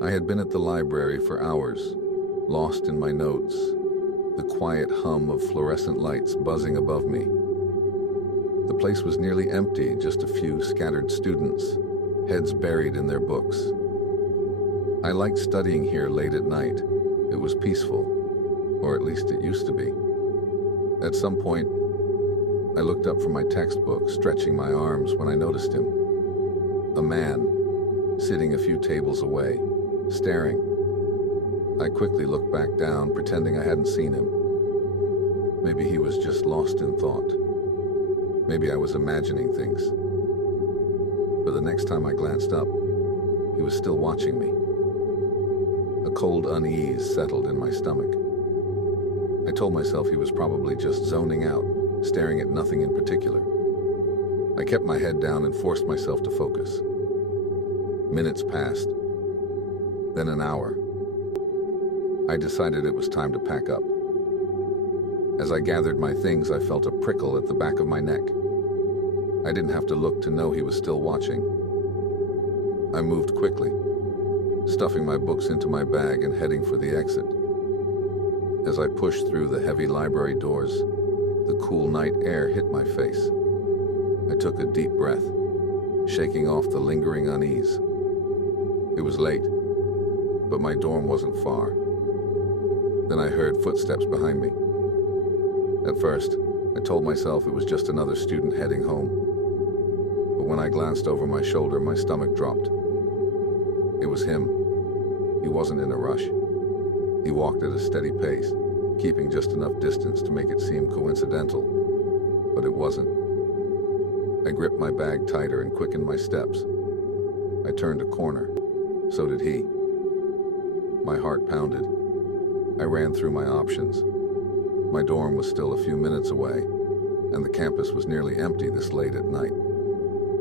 I had been at the library for hours, lost in my notes, the quiet hum of fluorescent lights buzzing above me. The place was nearly empty, just a few scattered students, heads buried in their books. I liked studying here late at night. It was peaceful, or at least it used to be. At some point, I looked up from my textbook, stretching my arms, when I noticed him. A man, sitting a few tables away, staring. I quickly looked back down, pretending I hadn't seen him. Maybe he was just lost in thought. Maybe I was imagining things. But the next time I glanced up, he was still watching me. A cold unease settled in my stomach. I told myself he was probably just zoning out, staring at nothing in particular. I kept my head down and forced myself to focus. Minutes passed, then an hour. I decided it was time to pack up. As I gathered my things, I felt a prickle at the back of my neck. I didn't have to look to know he was still watching. I moved quickly, stuffing my books into my bag and heading for the exit. As I pushed through the heavy library doors, the cool night air hit my face. I took a deep breath, shaking off the lingering unease. It was late, but my dorm wasn't far. Then I heard footsteps behind me. At first, I told myself it was just another student heading home. But when I glanced over my shoulder, my stomach dropped. It was him. He wasn't in a rush. He walked at a steady pace, keeping just enough distance to make it seem coincidental. But it wasn't. I gripped my bag tighter and quickened my steps. I turned a corner. So did he. My heart pounded. I ran through my options. My dorm was still a few minutes away, and the campus was nearly empty this late at night.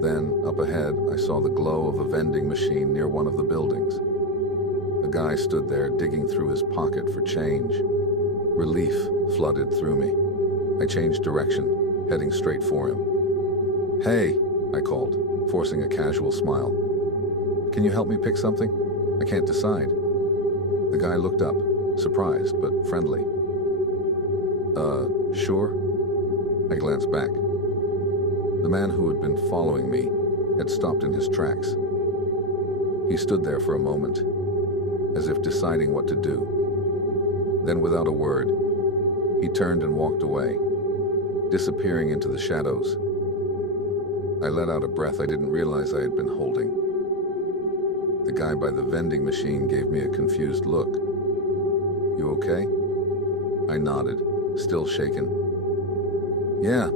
Then, up ahead, I saw the glow of a vending machine near one of the buildings. A guy stood there, digging through his pocket for change. Relief flooded through me. I changed direction, heading straight for him. "Hey," I called, forcing a casual smile. "Can you help me pick something? I can't decide." The guy looked up, surprised but friendly. Sure?" I glanced back. The man who had been following me had stopped in his tracks. He stood there for a moment, as if deciding what to do. Then, without a word, he turned and walked away, disappearing into the shadows. I let out a breath I didn't realize I had been holding. The guy by the vending machine gave me a confused look. "You okay?" I nodded, still shaken. "Yeah,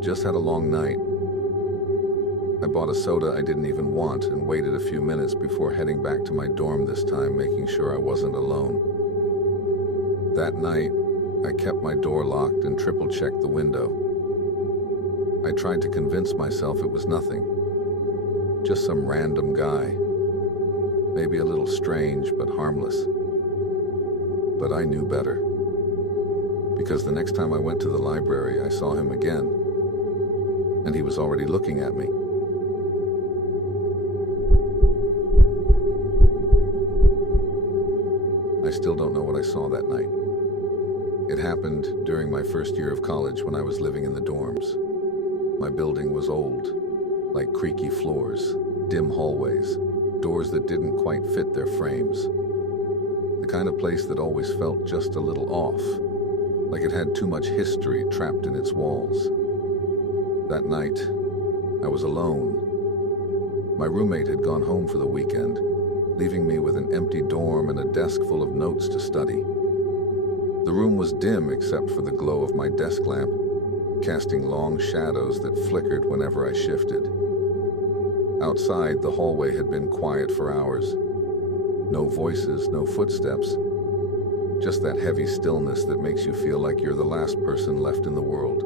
just had a long night." I bought a soda I didn't even want and waited a few minutes before heading back to my dorm this time, making sure I wasn't alone. That night, I kept my door locked and triple-checked the window. I tried to convince myself it was nothing. Just some random guy. Maybe a little strange, but harmless. But I knew better. Because the next time I went to the library, I saw him again. And he was already looking at me. I still don't know what I saw that night. It happened during my first year of college when I was living in the dorms. My building was old, like creaky floors, dim hallways, doors that didn't quite fit their frames. The kind of place that always felt just a little off, like it had too much history trapped in its walls. That night, I was alone. My roommate had gone home for the weekend, leaving me with an empty dorm and a desk full of notes to study. The room was dim except for the glow of my desk lamp, casting long shadows that flickered whenever I shifted. Outside, the hallway had been quiet for hours. No voices, no footsteps. Just that heavy stillness that makes you feel like you're the last person left in the world.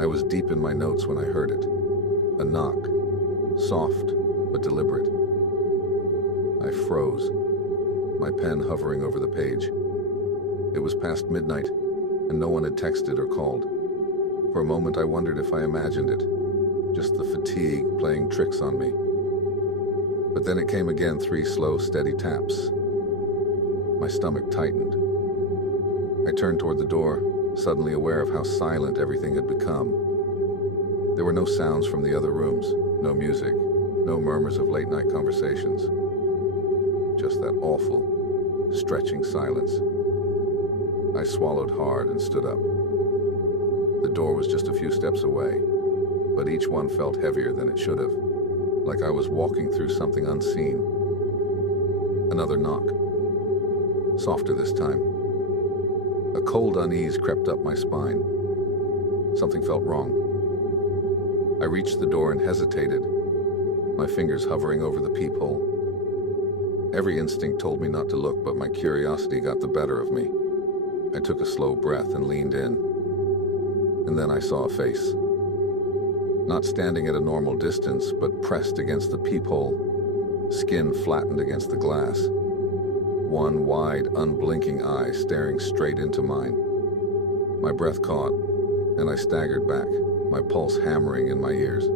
I was deep in my notes when I heard it. A knock, soft but deliberate. I froze, my pen hovering over the page. It was past midnight, and no one had texted or called. For a moment, I wondered if I imagined it, just the fatigue playing tricks on me. But then it came again, 3 slow, steady taps. My stomach tightened. I turned toward the door, suddenly aware of how silent everything had become. There were no sounds from the other rooms, no music, no murmurs of late-night conversations. Just that awful, stretching silence. I swallowed hard and stood up. The door was just a few steps away, but each one felt heavier than it should have, like I was walking through something unseen. Another knock. Softer this time. A cold unease crept up my spine. Something felt wrong. I reached the door and hesitated, my fingers hovering over the peephole. Every instinct told me not to look, but my curiosity got the better of me. I took a slow breath and leaned in. And then I saw a face. Not standing at a normal distance, but pressed against the peephole, skin flattened against the glass. One wide, unblinking eye staring straight into mine. My breath caught, and I staggered back, my pulse hammering in my ears.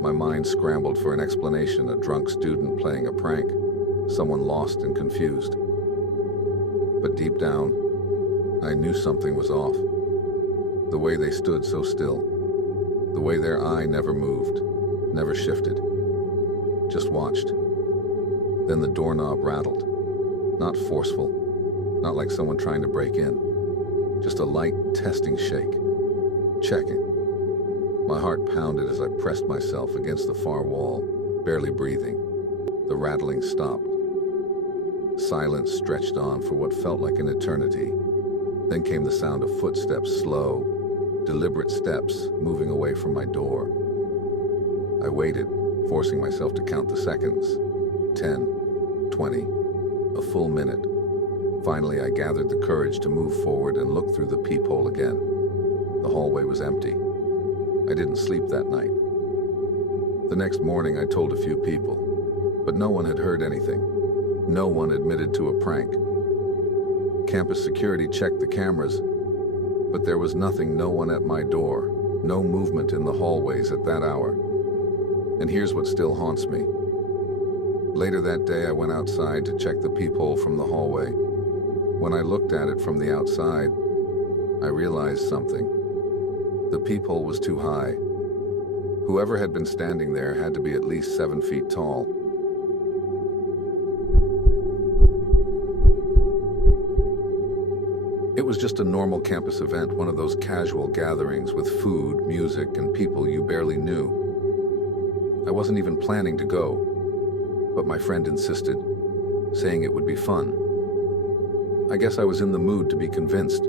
My mind scrambled for an explanation, a drunk student playing a prank, someone lost and confused. But deep down, I knew something was off. The way they stood so still, the way their eye never moved, never shifted, just watched. Then the doorknob rattled. Not forceful, not like someone trying to break in. Just a light, testing shake. Checking. My heart pounded as I pressed myself against the far wall, barely breathing. The rattling stopped. Silence stretched on for what felt like an eternity. Then came the sound of footsteps, slow, deliberate steps moving away from my door. I waited, forcing myself to count the seconds. 10, 20, a full minute. Finally, I gathered the courage to move forward and look through the peephole again. The hallway was empty. I didn't sleep that night. The next morning, I told a few people, but no one had heard anything. No one admitted to a prank. Campus security checked the cameras, but there was nothing, no one at my door, no movement in the hallways at that hour. And here's what still haunts me. Later that day, I went outside to check the peephole from the hallway. When I looked at it from the outside, I realized something. The peephole was too high. Whoever had been standing there had to be at least 7 feet tall. It was just a normal campus event, one of those casual gatherings with food, music, and people you barely knew. I wasn't even planning to go, but my friend insisted, saying it would be fun. I guess I was in the mood to be convinced,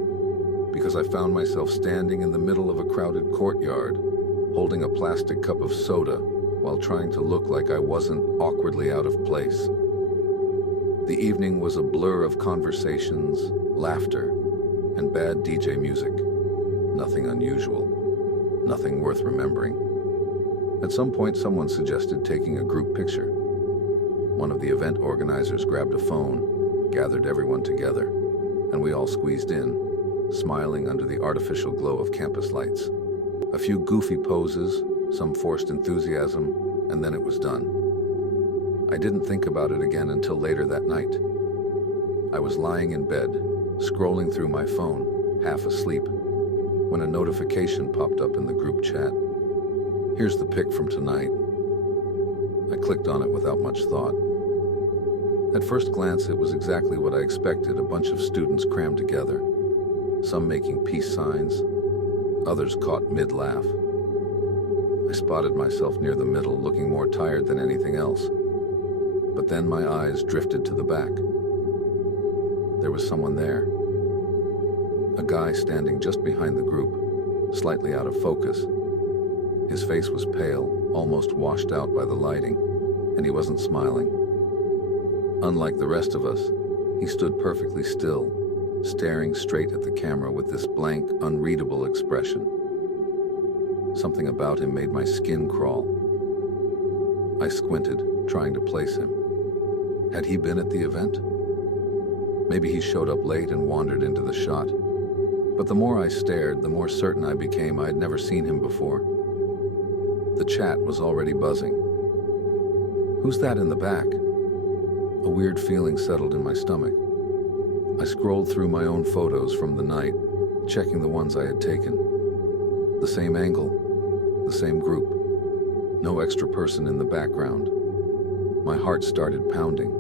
because I found myself standing in the middle of a crowded courtyard, holding a plastic cup of soda while trying to look like I wasn't awkwardly out of place. The evening was a blur of conversations, laughter, and bad DJ music. Nothing unusual, nothing worth remembering. At some point, someone suggested taking a group picture. One of the event organizers grabbed a phone, gathered everyone together, and we all squeezed in, smiling under the artificial glow of campus lights. A few goofy poses, some forced enthusiasm, and then it was done. I didn't think about it again until later that night. I was lying in bed, scrolling through my phone, half asleep, when a notification popped up in the group chat. Here's the pic from tonight. I clicked on it without much thought. At first glance, it was exactly what I expected, a bunch of students crammed together, some making peace signs, others caught mid-laugh. I spotted myself near the middle, looking more tired than anything else. But then my eyes drifted to the back. There was someone there. A guy standing just behind the group, slightly out of focus. His face was pale, almost washed out by the lighting, and he wasn't smiling. Unlike the rest of us, he stood perfectly still, staring straight at the camera with this blank, unreadable expression. Something about him made my skin crawl. I squinted, trying to place him. Had he been at the event? Maybe he showed up late and wandered into the shot. But the more I stared, the more certain I became I had never seen him before. The chat was already buzzing. "Who's that in the back?" A weird feeling settled in my stomach. I scrolled through my own photos from the night, checking the ones I had taken. The same angle, the same group. No extra person in the background. My heart started pounding.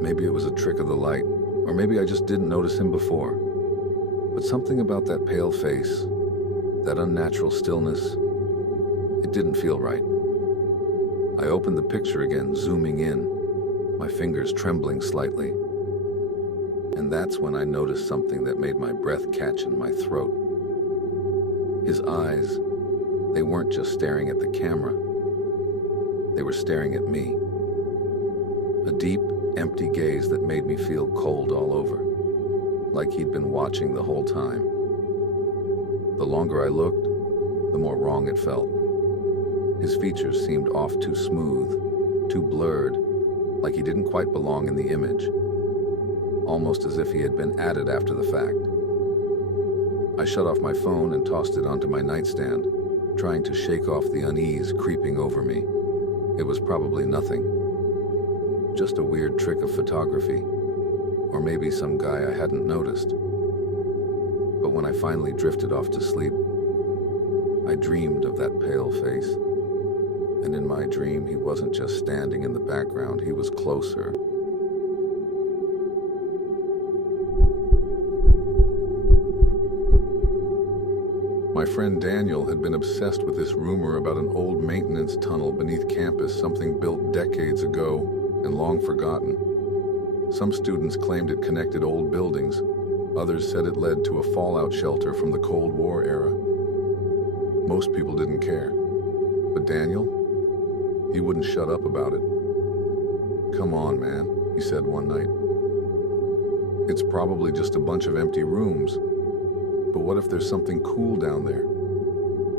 Maybe it was a trick of the light, or maybe I just didn't notice him before. But something about that pale face, that unnatural stillness, it didn't feel right. I opened the picture again, zooming in, my fingers trembling slightly. And that's when I noticed something that made my breath catch in my throat. His eyes, they weren't just staring at the camera. They were staring at me. A deep, empty gaze that made me feel cold all over, like he'd been watching the whole time. The longer I looked, the more wrong it felt. His features seemed off too smooth, too blurred, like he didn't quite belong in the image, almost as if he had been added after the fact. I shut off my phone and tossed it onto my nightstand, trying to shake off the unease creeping over me. It was probably nothing. Just a weird trick of photography, or maybe some guy I hadn't noticed. But when I finally drifted off to sleep, I dreamed of that pale face. And in my dream, he wasn't just standing in the background, he was closer. My friend Daniel had been obsessed with this rumor about an old maintenance tunnel beneath campus, something built decades ago and long forgotten. Some students claimed it connected old buildings. Others said it led to a fallout shelter from the Cold War era. Most people didn't care. But Daniel? He wouldn't shut up about it. "Come on, man," he said one night. "It's probably just a bunch of empty rooms. But what if there's something cool down there?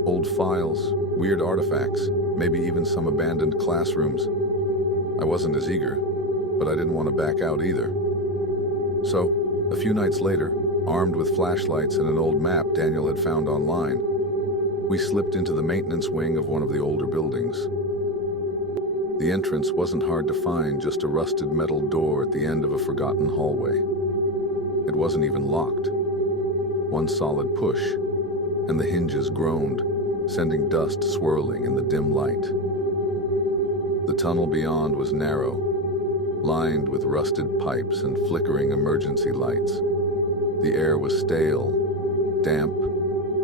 Old files, weird artifacts, maybe even some abandoned classrooms." I wasn't as eager, but I didn't want to back out either. So, a few nights later, armed with flashlights and an old map Daniel had found online, we slipped into the maintenance wing of one of the older buildings. The entrance wasn't hard to find, just a rusted metal door at the end of a forgotten hallway. It wasn't even locked. One solid push, and the hinges groaned, sending dust swirling in the dim light. The tunnel beyond was narrow, lined with rusted pipes and flickering emergency lights. The air was stale, damp,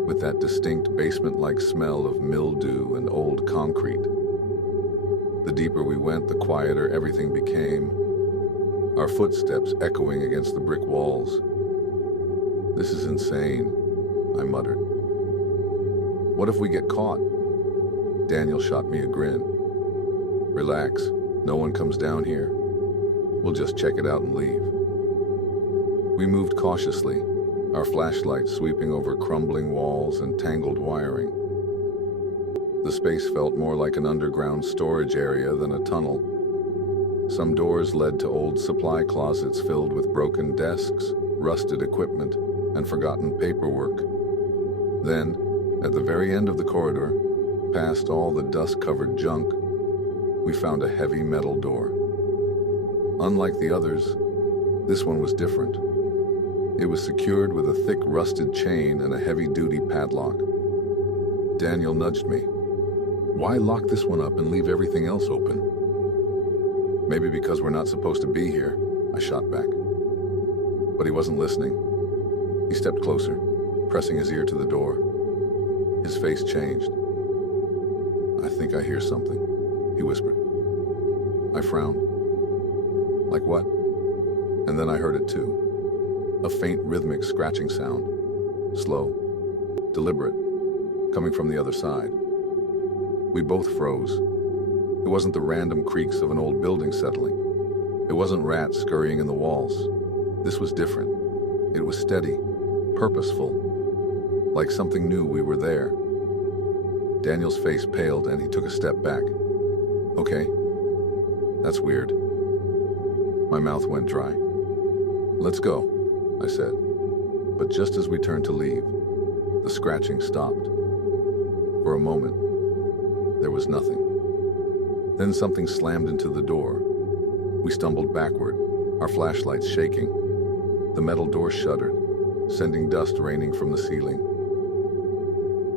with that distinct basement-like smell of mildew and old concrete. The deeper we went, the quieter everything became, our footsteps echoing against the brick walls. "This is insane," I muttered. "What if we get caught?" Daniel shot me a grin. "Relax, no one comes down here. We'll just check it out and leave." We moved cautiously, our flashlights sweeping over crumbling walls and tangled wiring. The space felt more like an underground storage area than a tunnel. Some doors led to old supply closets filled with broken desks, rusted equipment, and forgotten paperwork. Then, at the very end of the corridor, past all the dust-covered junk, we found a heavy metal door. Unlike the others, this one was different. It was secured with a thick rusted chain and a heavy-duty padlock. Daniel nudged me. "Why lock this one up and leave everything else open?" "Maybe because we're not supposed to be here," I shot back. But he wasn't listening. He stepped closer, pressing his ear to the door. His face changed. "I think I hear something," he whispered. I frowned. "Like what?" And then I heard it too. A faint rhythmic scratching sound. Slow, deliberate, coming from the other side. We both froze. It wasn't the random creaks of an old building settling. It wasn't rats scurrying in the walls. This was different. It was steady, purposeful, like something knew we were there. Daniel's face paled and he took a step back. "Okay, that's weird." My mouth went dry. "Let's go," I said. But just as we turned to leave, the scratching stopped. For a moment, there was nothing. Then something slammed into the door. We stumbled backward, our flashlights shaking. The metal door shuddered, sending dust raining from the ceiling.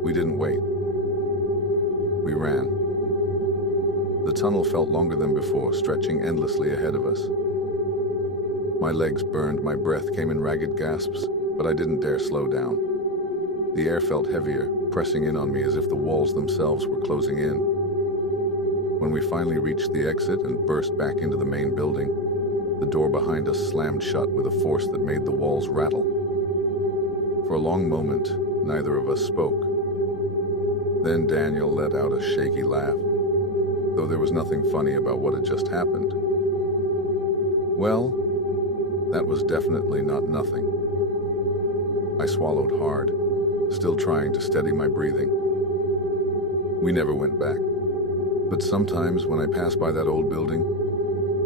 We didn't wait. We ran. The tunnel felt longer than before, stretching endlessly ahead of us. My legs burned, my breath came in ragged gasps, but I didn't dare slow down. The air felt heavier, pressing in on me as if the walls themselves were closing in. When we finally reached the exit and burst back into the main building, the door behind us slammed shut with a force that made the walls rattle. For a long moment, neither of us spoke. Then Daniel let out a shaky laugh, though there was nothing funny about what had just happened. Well, that was definitely not nothing. I swallowed hard, still trying to steady my breathing. We never went back, but sometimes when I pass by that old building,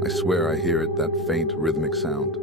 I swear I hear it, that faint rhythmic sound.